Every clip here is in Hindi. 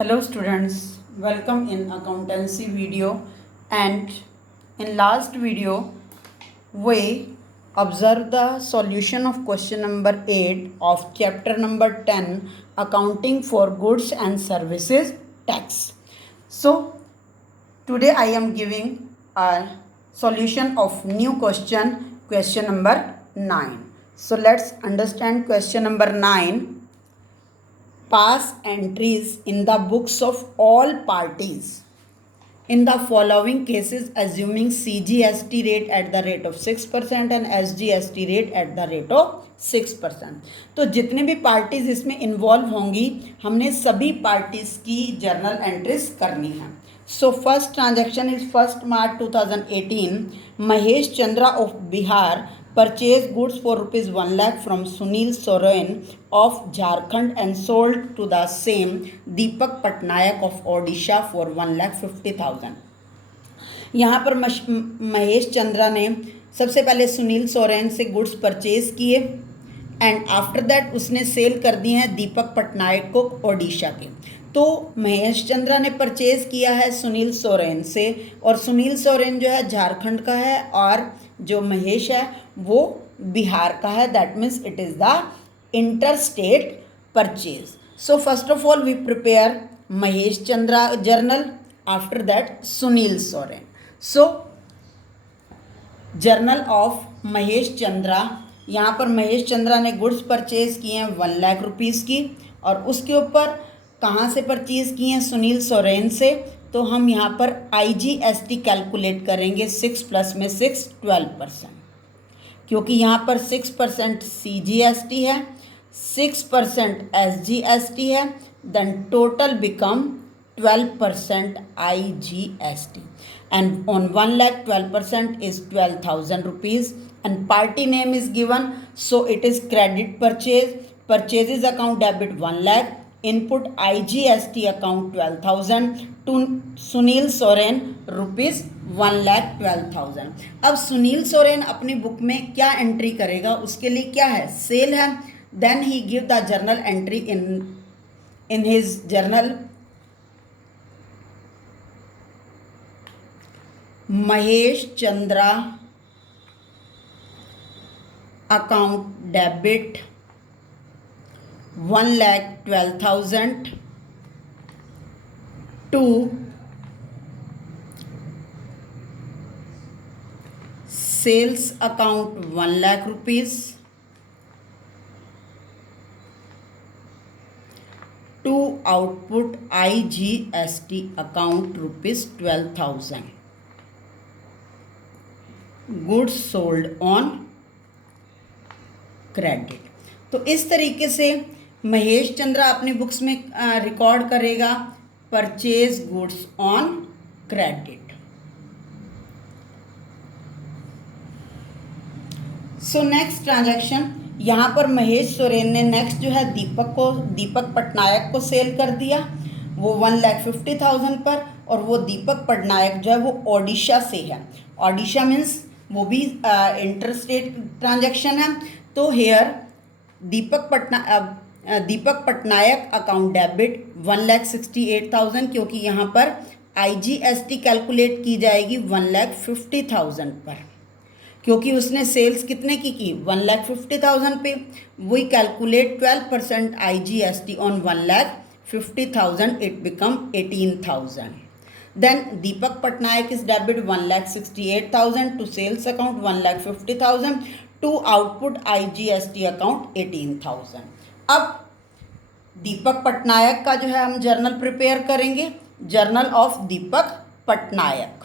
Hello students, welcome in accountancy video, and in last video we observed the solution of question number 8 of chapter number 10 accounting for goods and services tax. So today I am giving a solution of new question number 9. So let's understand question number 9. Pass entries in the books of all parties in the following cases assuming CGST rate at the rate of 6% and SGST rate at the rate of 6%. तो जितने भी पार्टीज इसमें इन्वॉल्व होंगी हमने सभी पार्टीज की जर्नल एंट्रीज करनी है. So first transaction is 1st March 2018. Mahesh Chandra of Bihar purchased goods for rupees 1 lakh from Sunil Soren of Jharkhand and sold to the same Deepak Patnaik of Odisha for 1,50,000. यहाँ पर महेश चंद्रा ने सबसे पहले सुनील सोरेन से गुड्स परचेज किए एंड आफ्टर दैट उसने सेल कर दिए हैं दीपक पटनायक को ओडिशा के. तो महेश चंद्रा ने परचेज किया है सुनील सोरेन से और सुनील सोरेन जो है झारखंड का है और जो महेश है वो बिहार का है. That means it is the inter state purchase. So first of all we prepare Mahesh Chandra journal, after that Sunil Soren. So journal of Mahesh Chandra, यहाँ पर महेश चंद्रा ने गुड्स परचेज किए हैं 1 लाख रुपीज़ की और उसके ऊपर कहाँ से परचेज किए हैं सुनील सोरेन से. तो हम यहाँ पर IGST कैलकुलेट करेंगे 6 प्लस में 6 12%, क्योंकि यहाँ पर 6% CGST है, 6% SGST है, then total become 12% IGST and on 1 lakh 12% is 12,000 rupees and party name is given, so it is credit purchase. Purchases account debit 1 lakh, input IGST account 12,000 to Sunil Soren rupees 1,12,000. अब सुनील सोरेन अपनी बुक में क्या एंट्री करेगा, उसके लिए क्या है, सेल है. Then he give the journal entry in his journal Mahesh Chandra account debit 1,12,000 to sales account 1 lakh rupees to output IGST account rupees 12,000. Goods sold on credit. तो इस तरीके से महेश चंद्रा अपनी बुक्स में रिकॉर्ड करेगा purchase goods on credit. So next transaction, यहाँ पर महेश सोरेन ने नेक्स्ट जो है दीपक पटनायक को सेल कर दिया वो 1,50,000 पर, और वो दीपक पटनायक जो है वो ओडिशा से है. ओडिशा मीन्स वो भी इंटर स्टेट ट्रांजैक्शन है. तो हेयर दीपक पटनायक अकाउंट डेबिट 1,68,000, क्योंकि यहाँ पर IGST कैलकुलेट की जाएगी 1,50,000 पर, क्योंकि उसने सेल्स कितने की 1,50,000 पे. We calculate 12% IGST on 1,50,000, it become 18,000. Then Deepak Patnaik is debit 1,68,000 to sales account 1,50,000 to output IGST account 18,000. अब दीपक पटनायक का जो है हम जर्नल प्रिपेयर करेंगे, जर्नल ऑफ दीपक पटनायक.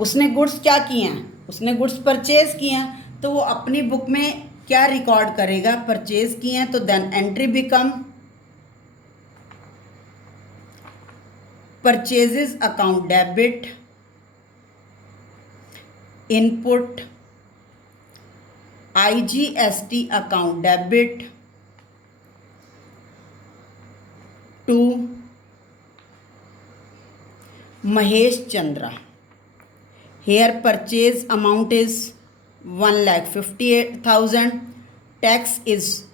उसने गुड्स क्या किए हैं, उसने गुड्स परचेज किए हैं, तो वो अपनी बुक में क्या रिकॉर्ड करेगा, परचेज किए हैं. तो then entry become purchases account debit, input IGST account debit to Mahesh Chandra. Here purchase amount is 1,58,000, tax is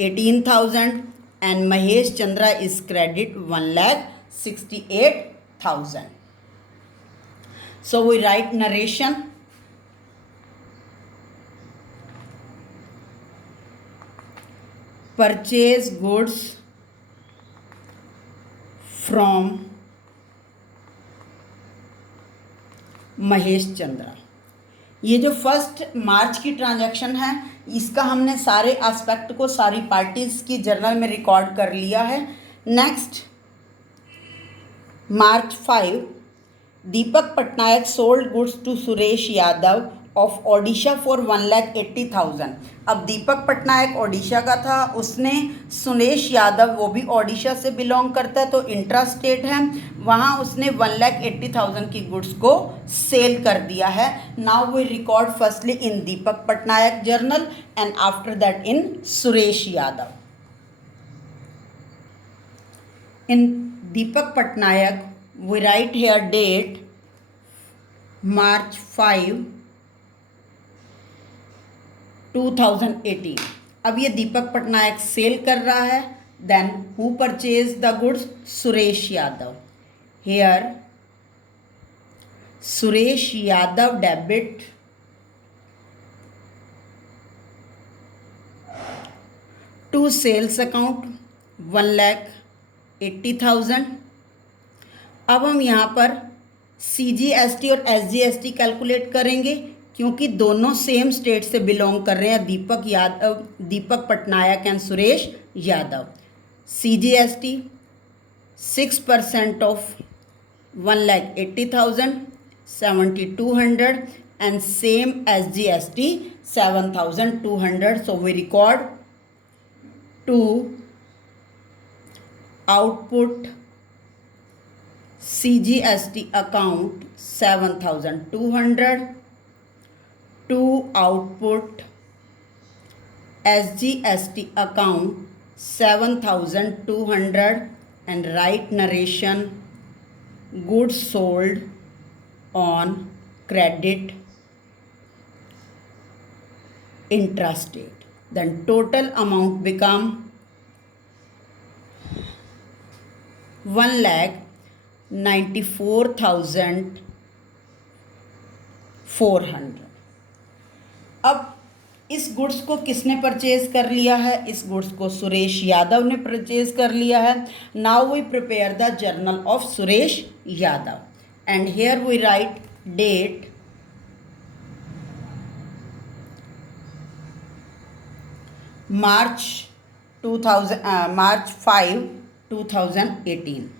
18,000 and Mahesh Chandra is credit 1,68,000. So we write narration. Purchase goods from Mahesh Chandra. ये जो फर्स्ट मार्च की ट्रांजैक्शन है, इसका हमने सारे एस्पेक्ट को, सारी पार्टीज की जर्नल में रिकॉर्ड कर लिया है। Next, March 5, Deepak Patnaik sold goods to Suresh Yadav of Odisha for 1,80,000। अब दीपक पटनायक ओडिशा का था, उसने सुरेश यादव, वो भी ओडिशा से बिलोंग करता है, तो इंट्रा स्टेट है, वहाँ उसने 1,80,000 की गुड्स को सेल कर दिया है। Now we record firstly in Deepak Patnaik journal and after that in Suresh Yadav. In Deepak Patnaik we write here date March 5, 2018। अब ये दीपक पटनायक सेल कर रहा है। Then who purchase the goods? Suresh Yadav. Here Suresh Yadav debit to sales account 1,80,000। अब हम यहाँ पर CGST और SGST कैलकुलेट करेंगे, क्योंकि दोनों सेम स्टेट से बिलोंग कर रहे हैं, Deepak Patnaik and Suresh Yadav. CGST 6% of 1,80,000 7,200 and same SGST 7,200. So we record to output CGST account 7,200 to output SGST account 7,200 and write narration goods sold on credit intrastate. Then total amount become 1,94,400। अब इस गुड्स को किसने परचेज कर लिया है? इस गुड्स को सुरेश यादव ने परचेज कर लिया है। Now we prepare the journal of Suresh Yadav and here we write date March 5, 2018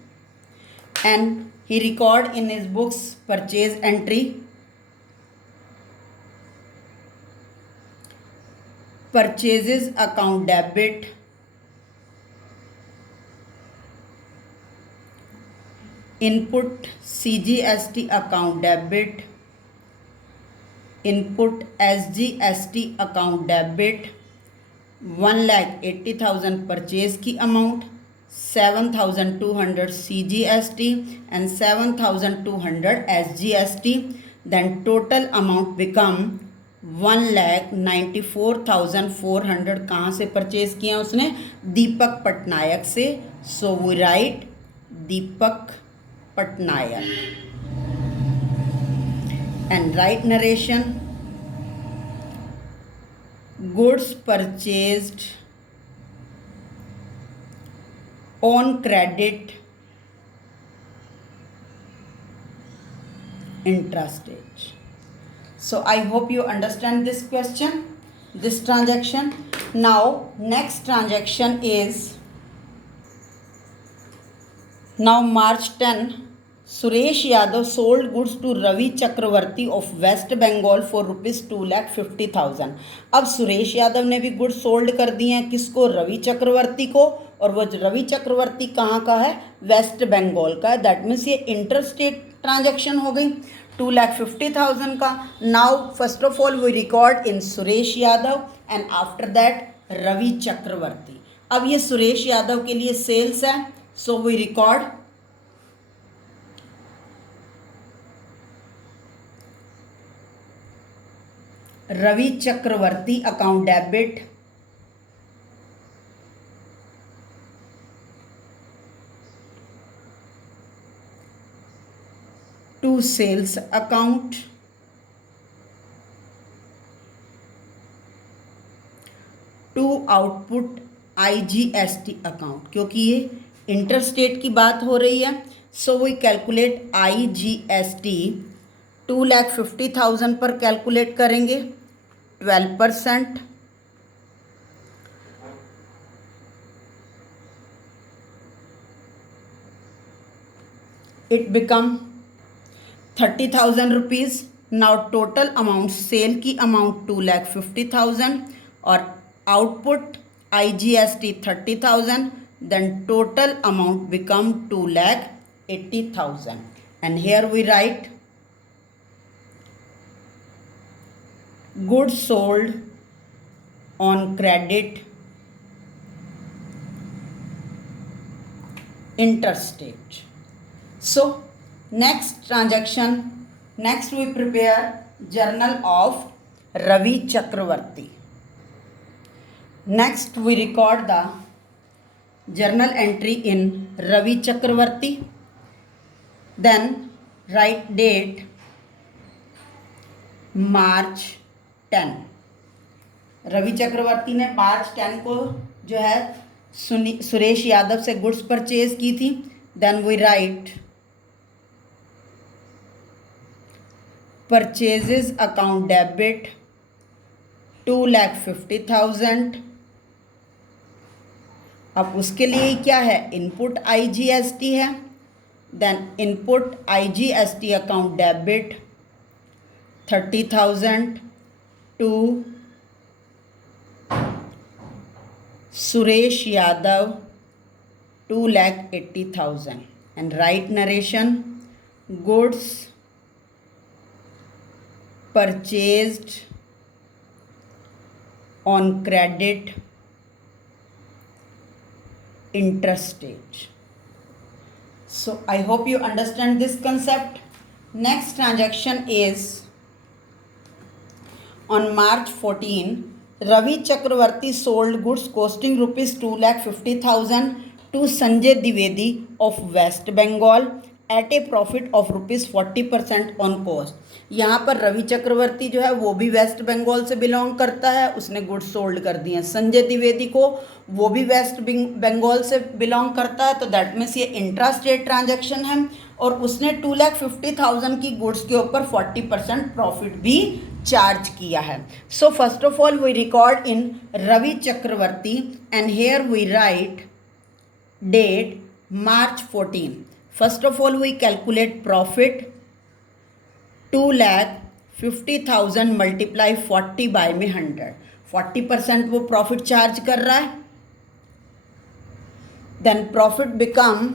and he record in his books purchase entry, purchases account debit, input CGST account debit, input SGST account debit, 1,80,000 purchase की amount, 7,200 CGST and 7,200 SGST. Then total amount become 1,94,400। कहाँ से परचेज किया उसने? दीपक पटनायक से। So we write Deepak Patnaik and write narration goods purchased on credit intrastate. So I hope you understand this question, this transaction. Now next transaction is now March 10, Suresh Yadav sold goods to Ravi Chakraborty of West Bengal for ₹2,50,000। अब सुरेश यादव ने भी गुड्स सोल्ड कर दिए हैं, किसको? रवि चक्रवर्ती को। और वो रवि चक्रवर्ती कहाँ का है? वेस्ट बंगाल का है। दैट मीन्स ये इंटर स्टेट ट्रांजेक्शन हो गई 2,50,000 का। Now first of all we record in Suresh Yadav and after that Ravi Chakraborty. अब ये सुरेश यादव के लिए सेल्स है, so we record Ravi Chakraborty account debit to sales account to output IGST account, क्योंकि ये इंटरस्टेट की बात हो रही है, सो वी कैलकुलेट IGST 2,50,000 पर कैलकुलेट करेंगे 12%, it become 30,000 rupees. Now total amount, sale की अमाउंट 2,50,000 और output IGST 30,000, then total amount become 2,80,000, and here we write goods sold on credit interstate. So next transaction, next we prepare journal of Ravi Chakravarti. Next we record the journal entry in Ravi Chakravarti, then write date March 10. Ravi चक्रवर्ती ने मार्च 10 को जो है सुरेश यादव से गुड्स परचेज की थी। Then we write purchases account debit 2,50,000। अब उसके लिए क्या है, इनपुट IGST है, then input IGST account debit 30,000 to Suresh Yadav 2,80,000, and write narration goods purchased on credit interstate. So I hope you understand this concept. Next transaction is on March 14, Ravi Chakravarti sold goods costing rupees 2,50,000 to Sanjay Dwivedi of West Bengal at a profit of rupees 40% on cost. यहाँ पर रवि चक्रवर्ती जो है वो भी वेस्ट बंगाल से बिलोंग करता है, उसने गुड्स सोल्ड कर दिए। संजय द्विवेदी को, वो भी वेस्ट बंगाल से बिलोंग करता है, तो दैट मीन्स ये इंट्रा स्टेट ट्रांजैक्शन है, और उसने 2,50,000 की गुड्स के ऊपर 40% प्रॉफिट भी चार्ज किया है। So first of all we record in Ravi Chakraborty and here we write date March 14. First of all we calculate profit 2,50,000 multiply 40 by में 100, 40% वो प्रॉफिट चार्ज कर रहा है। Then profit become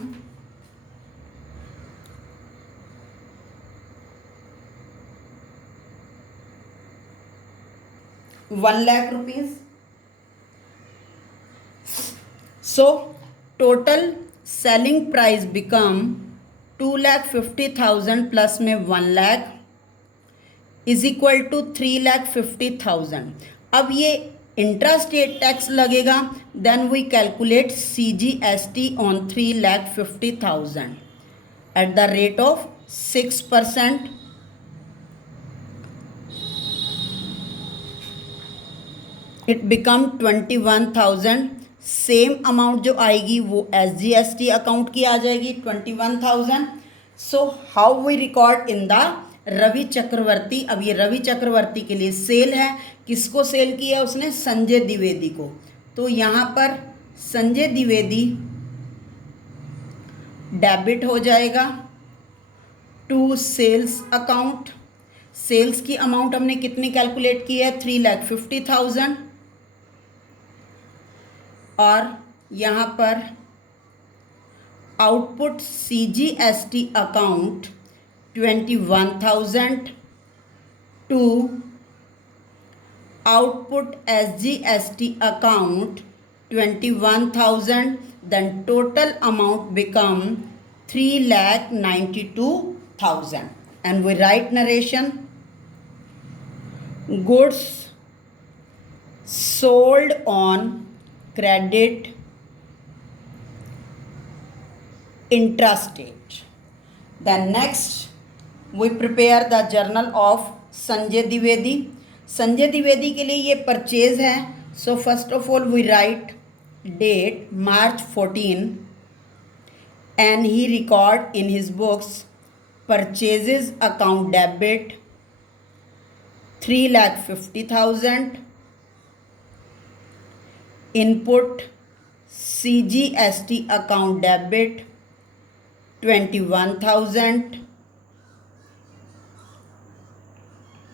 1,00,000 rupees. So total selling price become 2,50,000 plus में 1,00,000 इज इक्वल टू 3,50,000। अब ये इंट्रा स्टेट टैक्स लगेगा, then we calculate CGST on 3,50,000 at the rate of 6%। It become 21,000। Same amount जो आएगी वो SGST अकाउंट की आ जाएगी 21,000। So how we record in the Ravi Chakraborty. अब ये रवि चक्रवर्ती के लिए सेल है, किसको सेल किया उसने, संजय द्विवेदी को। तो यहाँ पर संजय द्विवेदी डेबिट हो जाएगा टू सेल्स अकाउंट। सेल्स की अमाउंट हमने कितनी कैलकुलेट की है, 3,50,000, और यहाँ पर output CGST account 21,000 to output SGST account 21,000, then total amount become 3,92,000, and we write narration goods sold on credit intrastate. Then next we prepare the journal of Sanjay Dwivedi. Sanjay Dwivedi के लिए ये परचेज है। So first of all we write date March 14 and he record in his books purchases account debit 3,50,000, input CGST account debit 21,000,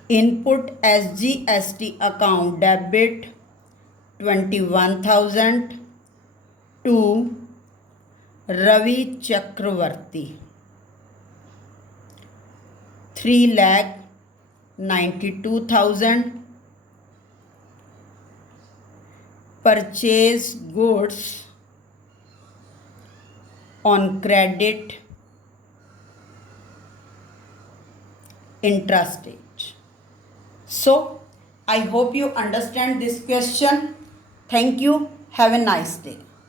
input SGST account debit 21,000 to Ravi Chakravarti 3,92,000, purchase goods on credit intrastate. So I hope you understand this question. Thank you. Have a nice day.